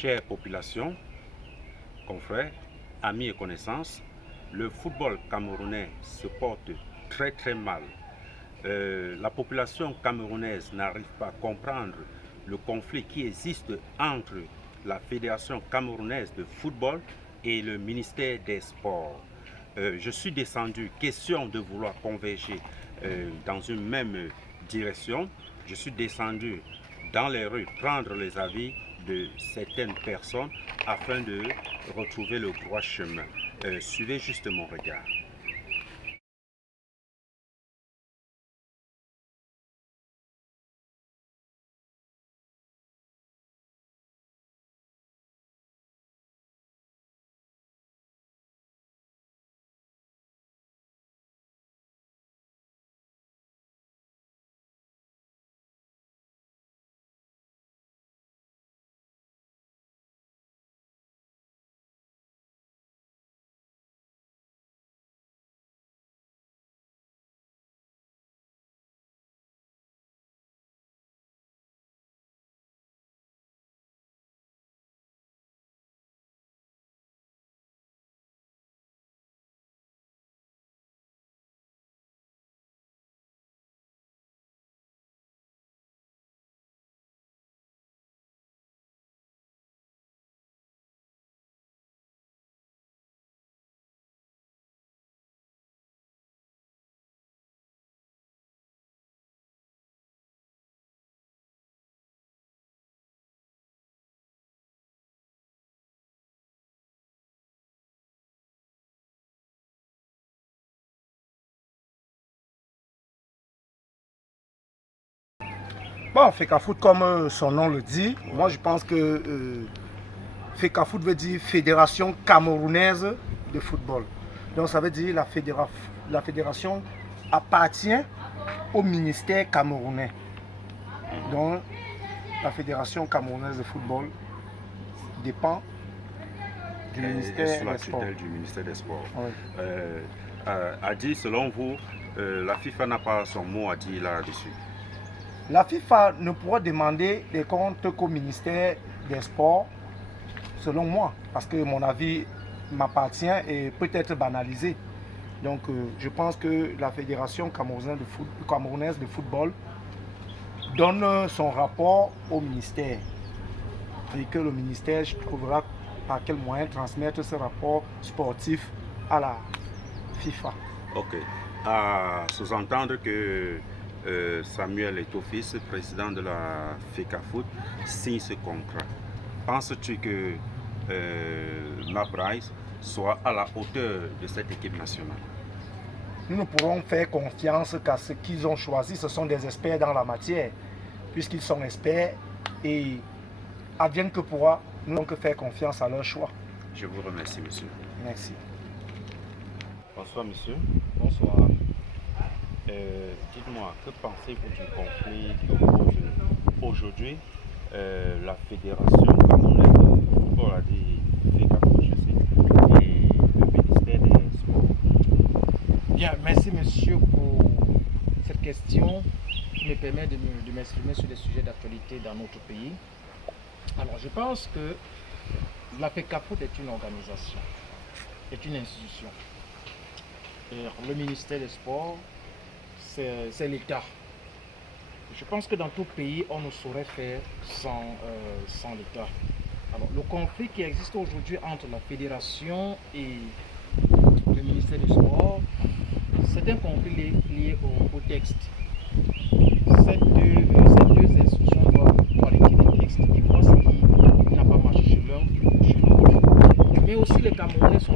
Chère population, confrères, amis et connaissances, le football camerounais se porte très très mal. La population camerounaise n'arrive pas à comprendre le conflit qui existe entre la Fédération camerounaise de football et le ministère des Sports. Je suis descendu, question de vouloir converger dans une même direction. Je suis descendu dans les rues prendre les avis de certaines personnes afin de retrouver le droit chemin. Suivez juste mon regard. Bon, FECAFOOT, comme son nom le dit, moi je pense que FECAFOOT veut dire Fédération camerounaise de football. Donc ça veut dire la fédération appartient au ministère camerounais. Donc la Fédération camerounaise de football dépend du ministère sous la des Sports. tutelle du ministère des Sports. Oui. A dit, selon vous, la FIFA n'a pas son mot à dire là-dessus. La FIFA ne pourra demander des comptes qu'au ministère des Sports, selon moi, parce que mon avis m'appartient et peut être banalisé. Donc je pense que la Fédération camerounaise de football donne son rapport au ministère et que le ministère trouvera par quel moyen transmettre ce rapport sportif à la FIFA. Ok. À sous-entendre que Samuel Eto'o-Fils, président de la FECAFOOT, signe ce contrat. Penses-tu que MapRice soit à la hauteur de cette équipe nationale? Nous ne pourrons faire confiance qu'à ce qu'ils ont choisi. Ce sont des experts dans la matière. Puisqu'ils sont experts et advienne que pourra, nous n'avons que faire confiance à leur choix. Je vous remercie, monsieur. Merci. Bonsoir, monsieur. Bonsoir. Dites-moi, que pensez-vous du conflit qui oppose aujourd'hui la Fédération camerounaise de football, à dire FECAFOOT, je sais, et le ministère des Sports? Bien, merci monsieur pour cette question qui me permet de m'exprimer sur des sujets d'actualité dans notre pays. Alors, je pense que la FECAFOOT est une organisation, est une institution. Et le ministère des Sports, c'est l'État. Je pense que dans tout pays, on ne saurait faire sans l'État. Alors, le conflit qui existe aujourd'hui entre la fédération et le ministère des Sports, c'est un conflit lié au texte. Ces deux institutions doivent écrire des textes et voir ce qui n'a pas marché chez l'un ou chez l'autre. Mais aussi les Camerounais sont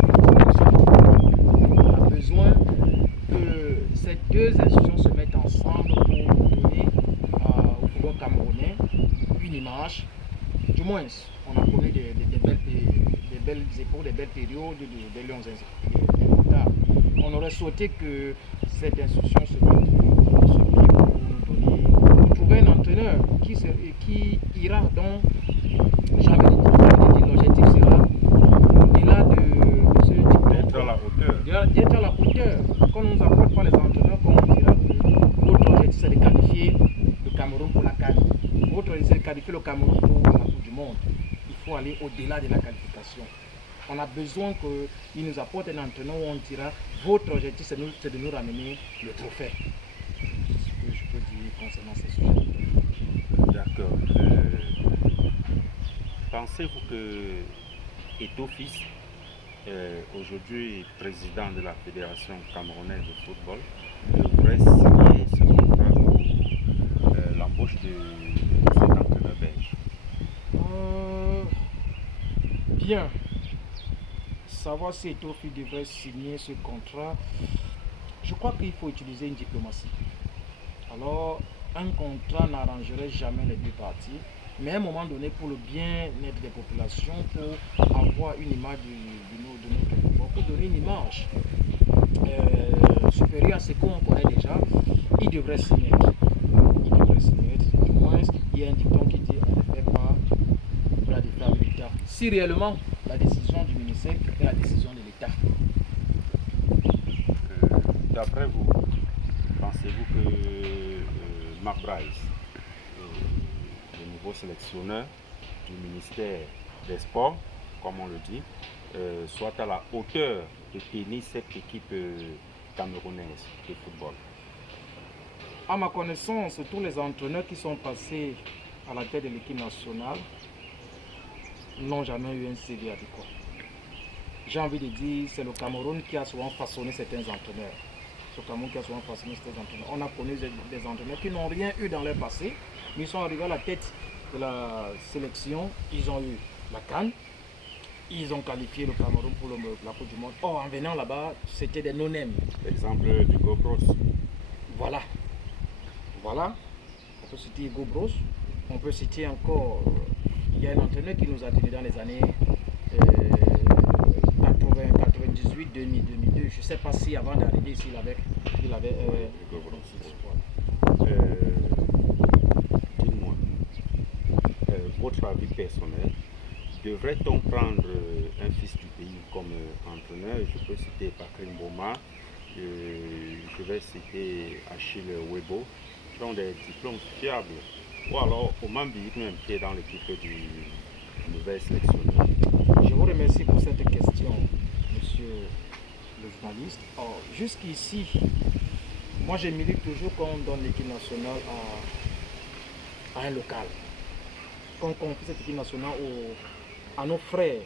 on a besoin que ces deux institutions se mettent ensemble pour donner au football camerounais une image. Du moins, on a connu des belles époques, des belles périodes, des longs instants. On aurait souhaité que cette institution se mette sur pied pour trouver un entraîneur qui ira dans. J'avais dit, l'objectif sera au-delà de ce type D'être à la hauteur. D'être à la hauteur. Quand on ne nous apporte pas les entraîneurs, on dira que notre objectif c'est de qualifier le Cameroun pour la CAN. Votre objectif c'est de qualifier le Cameroun pour la Coupe du Monde. il faut aller au-delà de la qualification. On a besoin qu'il nous apporte un entraîneur où on dira votre objectif c'est de nous ramener le trophée. C'est ce que je peux dire concernant ces sujets. D'accord. Pensez-vous que Eto'o Fils, aujourd'hui président de la Fédération camerounaise de football, devrait signer ce contrat pour l'embauche de cet entraîneur belge? Bien. Savoir si Eto'o Fils devrait signer ce contrat, je crois qu'il faut utiliser une diplomatie. Alors, un contrat n'arrangerait jamais les deux parties, mais à un moment donné, pour le bien-être des populations, pour avoir une image de notre football, pour donner une image supérieure à ce qu'on connaît déjà, il devrait s'y mettre. Il devrait s'y mettre. Du moins, il y a un dicton qui dit on ne fait pas la défense de l'État. Si réellement la décision du ministère est la décision de l'État. D'après vous, pensez-vous que Marc Bryce, le nouveau sélectionneur du ministère des Sports, comme on le dit, soit à la hauteur de tenir cette équipe camerounaise de football? À ma connaissance, tous les entraîneurs qui sont passés à la tête de l'équipe nationale n'ont jamais eu un CV adéquat. J'ai envie de dire, c'est le Cameroun qui a souvent façonné certains entraîneurs. C'est le Cameroun qui a souvent façonné certains entraîneurs. On a connu des entraîneurs qui n'ont rien eu dans leur passé, mais ils sont arrivés à la tête de la sélection. Ils ont eu la CAN, ils ont qualifié le Cameroun pour la Coupe du Monde. Or, en venant là-bas, c'était des non-name. Exemple du GoPros. Voilà. Voilà. On peut citer Hugo Bros. On peut citer encore, il y a un entraîneur qui nous a tenu dans les années 98, 2000, 2002. Je ne sais pas si avant d'arriver ici, il avait Hugo Bros. Dites-moi, votre avis personnel, devrait-on prendre un fils du pays comme entraîneur? Je peux citer Patrick Mboma, je vais citer Achille Webo, qui ont des diplômes fiables, ou alors Omambi même qui est dans l'équipe du nouvel sélectionneur. Je vous remercie pour cette question, monsieur le journaliste. Or, jusqu'ici, moi je milite toujours qu'on donne l'équipe nationale à un local. Qu'on confie cette équipe nationale à nos frères,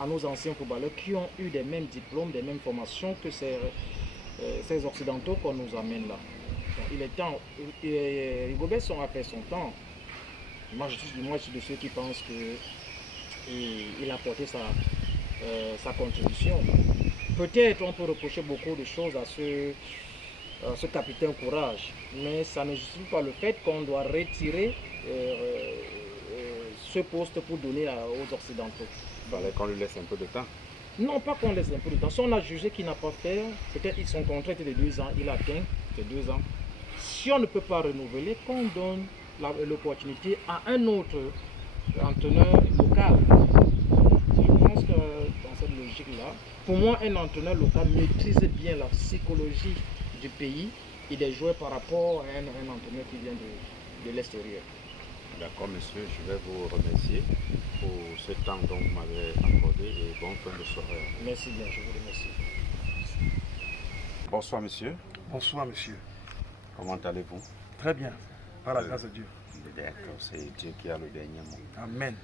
à nos anciens footballeurs qui ont eu des mêmes diplômes, des mêmes formations que ces occidentaux qu'on nous amène là. Donc, il est temps, Rigobert a fait son temps. Moi je suis de ceux qui pensent qu'il a apporté sa contribution. Peut-être on peut reprocher beaucoup de choses à ce capitaine Courage, mais ça ne justifie pas le fait qu'on doit retirer ce poste pour donner aux Occidentaux. Il fallait qu'on lui laisse un peu de temps. Non, pas qu'on laisse un peu de temps. Si on a jugé qu'il n'a pas fait, peut-être son contrat était de 2 ans, il a atteint ces 2 ans. Si on ne peut pas renouveler, qu'on donne l'opportunité à un autre entraîneur local. Je pense que dans cette logique-là, pour moi, un entraîneur local maîtrise bien la psychologie du pays et des joueurs par rapport à un entraîneur qui vient de l'extérieur. D'accord, monsieur, je vais vous remercier pour ce temps dont vous m'avez accordé et bonne fin de soirée. Merci bien, je vous remercie. Bonsoir, monsieur. Bonsoir, monsieur. Comment allez-vous? Très bien, par la grâce de Dieu. D'accord, c'est Dieu qui a le dernier mot. Amen.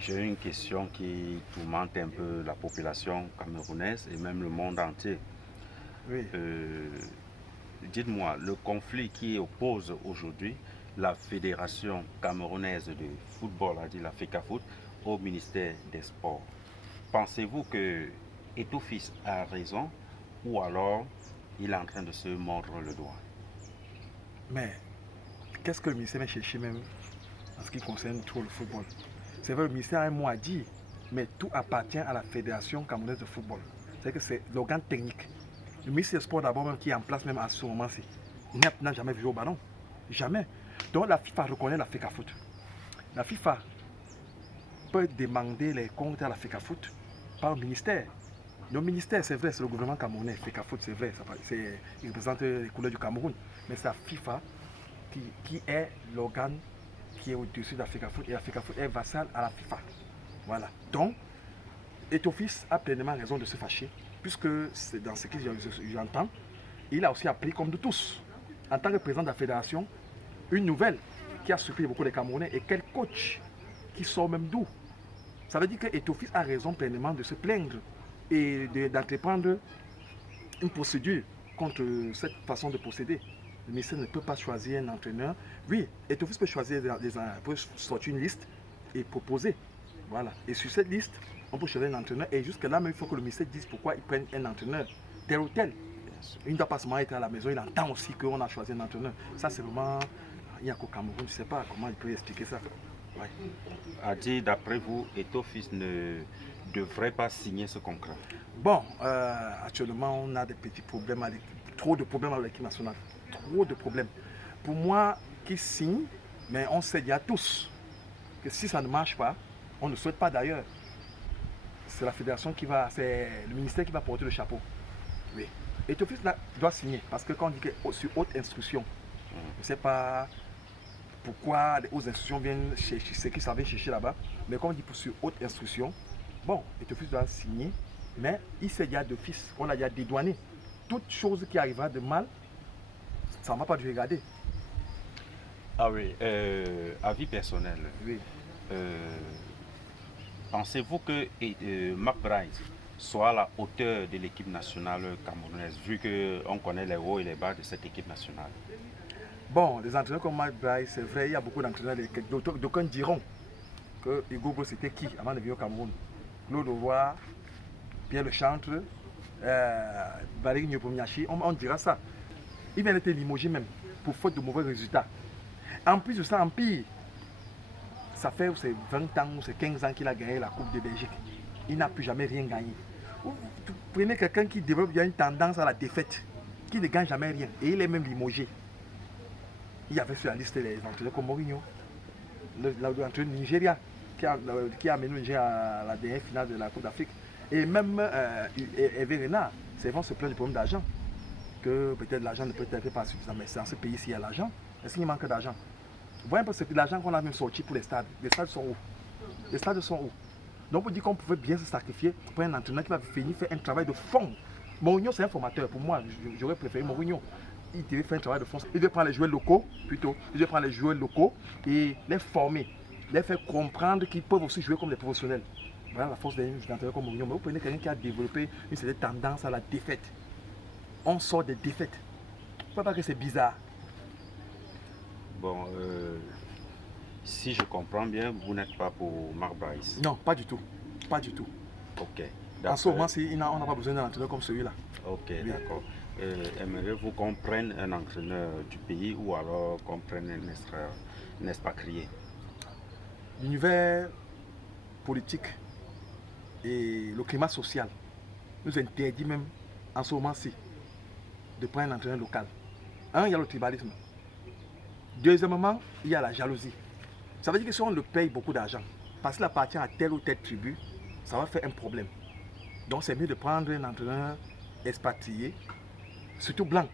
J'ai une question qui tourmente un peu la population camerounaise et même le monde entier. Oui. Dites-moi, le conflit qui oppose aujourd'hui la Fédération camerounaise de football, a dit la FECAFOOT, au ministère des Sports. Pensez-vous que Eto'o Fils a raison ou alors il est en train de se mordre le doigt? Mais qu'est-ce que le ministère va chercher même en ce qui concerne tout le football? C'est vrai, le ministère a un mot à dire, mais tout appartient à la Fédération camerounaise de football. C'est-à-dire que c'est l'organe technique. Le ministère des Sports d'abord même qui est en place même à ce moment-ci, n'a jamais vu au ballon. Jamais. Donc la FIFA reconnaît la FECAFOOT. La FIFA peut demander les comptes à la FECAFOOT par le ministère. Le ministère, c'est vrai, c'est le gouvernement camerounais. FECAFOOT, c'est vrai, il représente les couleurs du Cameroun. Mais c'est la FIFA qui est l'organe qui est au-dessus d'Africa Foot et Africa Foot est vassal à la FIFA. Voilà. Donc, Eto'o-Fils a pleinement raison de se fâcher, puisque c'est dans ce que j'entends, il a aussi appris comme de tous, en tant que président de la fédération, une nouvelle qui a surpris beaucoup les Camerounais et quel coach qui sort même d'où. Ça veut dire que Eto'o-Fils a raison pleinement de se plaindre et d'entreprendre une procédure contre cette façon de procéder. Le ministère ne peut pas choisir un entraîneur. Oui, Eto'o-Fils peut choisir, peut sortir une liste et proposer. Voilà. Et sur cette liste, on peut choisir un entraîneur. Et jusque-là, il faut que le ministère dise pourquoi ils prennent un entraîneur tel ou tel. Il ne doit pas seulement être à la maison, il entend aussi qu'on a choisi un entraîneur. Ça, c'est vraiment... Il n'y a qu'au Cameroun, je ne sais pas comment il peut expliquer ça. Ouais. A dit, d'après vous, Eto'o-Fils ne devrait pas signer ce contrat? Bon, actuellement, on a des petits problèmes, trop de problèmes avec l'équipe nationale. Trop de problèmes. Pour moi, qui signe, mais on sait déjà tous que si ça ne marche pas, on ne souhaite pas d'ailleurs. C'est la fédération qui va, c'est le ministère qui va porter le chapeau. Oui. Eto'o-Fils doit signer parce que quand on dit que sur haute instruction, je ne sais pas pourquoi les hautes instructions viennent chercher ce qu'ils savaient chercher là-bas, mais quand on dit sur haute instruction, bon, Eto'o-Fils doit signer, mais il sait déjà d'office, on l'a déjà dédouané. Toute chose qui arrivera de mal, ça ne va pas du regarder. Ah oui, avis personnel. Oui. Pensez-vous que Mark Bryce soit à la hauteur de l'équipe nationale camerounaise, vu qu'on connaît les hauts et les bas de cette équipe nationale? Bon, les entraîneurs comme Mark Bryce, c'est vrai, il y a beaucoup d'entraîneurs, d'aucuns diront que Hugo Broos c'était qui avant de venir au Cameroun? Claude Auvois, Pierre Lechantre, Valérie Nyopomiachi, on dira ça. Il vient d'être limogé même pour faute de mauvais résultats. En plus de ça, en pire, ça fait 20 ans ou 15 ans qu'il a gagné la Coupe de Belgique. Il n'a plus jamais rien gagné. Vous prenez quelqu'un qui développe une tendance à la défaite, qui ne gagne jamais rien, et il est même limogé. Il y avait sur la liste les entraîneurs comme Mourinho, l'entraîneur du Nigeria, qui a amené le Nigeria à la dernière finale de la Coupe d'Afrique. Et même Hervé Renard, c'est vraiment se plaindre du problème d'argent. Que peut-être l'argent ne peut être pas suffisant, mais c'est dans ce pays s'il y a l'argent. Est-ce qu'il manque d'argent? Vous voyez un peu l'argent qu'on a même sorti pour les stades. Les stades sont où? Les stades sont où? Donc on peut dire qu'on pouvait bien se sacrifier pour un entraîneur qui va venir faire un travail de fond. Mourinho c'est un formateur. Pour moi, j'aurais préféré Mourinho. Il devait faire un travail de fond. Il devait prendre les joueurs locaux, plutôt. Il devait prendre les joueurs locaux et les former. Les faire comprendre qu'ils peuvent aussi jouer comme des professionnels. Voilà la force d'un entraîneur comme Mourinho. Mais vous prenez quelqu'un qui a développé une certaine tendance à la défaite. On sort des défaites. Vous ne pas que c'est bizarre. Bon, si je comprends bien, vous n'êtes pas pour Mark Bryce? Non, pas du tout. Pas du tout. Ok. En ce moment, on n'a pas besoin d'un entraîneur comme celui-là. Ok, oui. D'accord. Aimeriez-vous qu'on prenne un entraîneur du pays ou alors qu'on prenne un expatrié? L'univers politique et le climat social nous interdit même en ce moment-ci de prendre un entraîneur local. Un, il y a le tribalisme. Deuxièmement, il y a la jalousie. Ça veut dire que si on le paye beaucoup d'argent, parce qu'il appartient à telle ou telle tribu, ça va faire un problème. Donc c'est mieux de prendre un entraîneur expatrié, surtout blanc,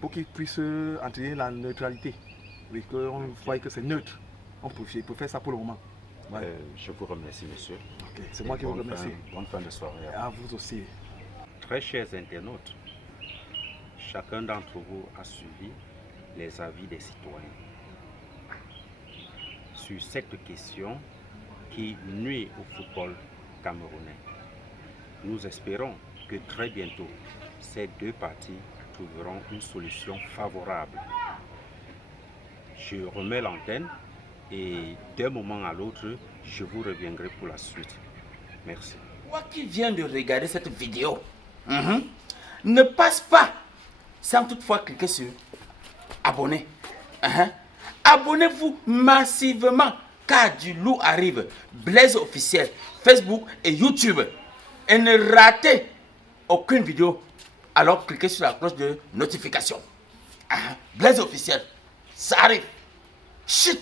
pour qu'il puisse entraîner la neutralité. Oui, qu'on voit que c'est neutre. On peut faire ça pour le moment. Ouais. Je vous remercie, monsieur. Okay, c'est moi qui vous remercie. Bonne fin de soirée. À vous aussi. Très chers internautes, chacun d'entre vous a suivi les avis des citoyens sur cette question qui nuit au football camerounais. Nous espérons que très bientôt, ces deux parties trouveront une solution favorable. Je remets l'antenne et d'un moment à l'autre, je vous reviendrai pour la suite. Merci. Toi qui viens de regarder cette vidéo, ne passe pas sans toutefois cliquer sur abonner. Abonnez-vous massivement car du lourd arrive. Blaise officiel, Facebook et YouTube. Et ne ratez aucune vidéo. Alors cliquez sur la cloche de notification. Blaise officiel, ça arrive. Chut!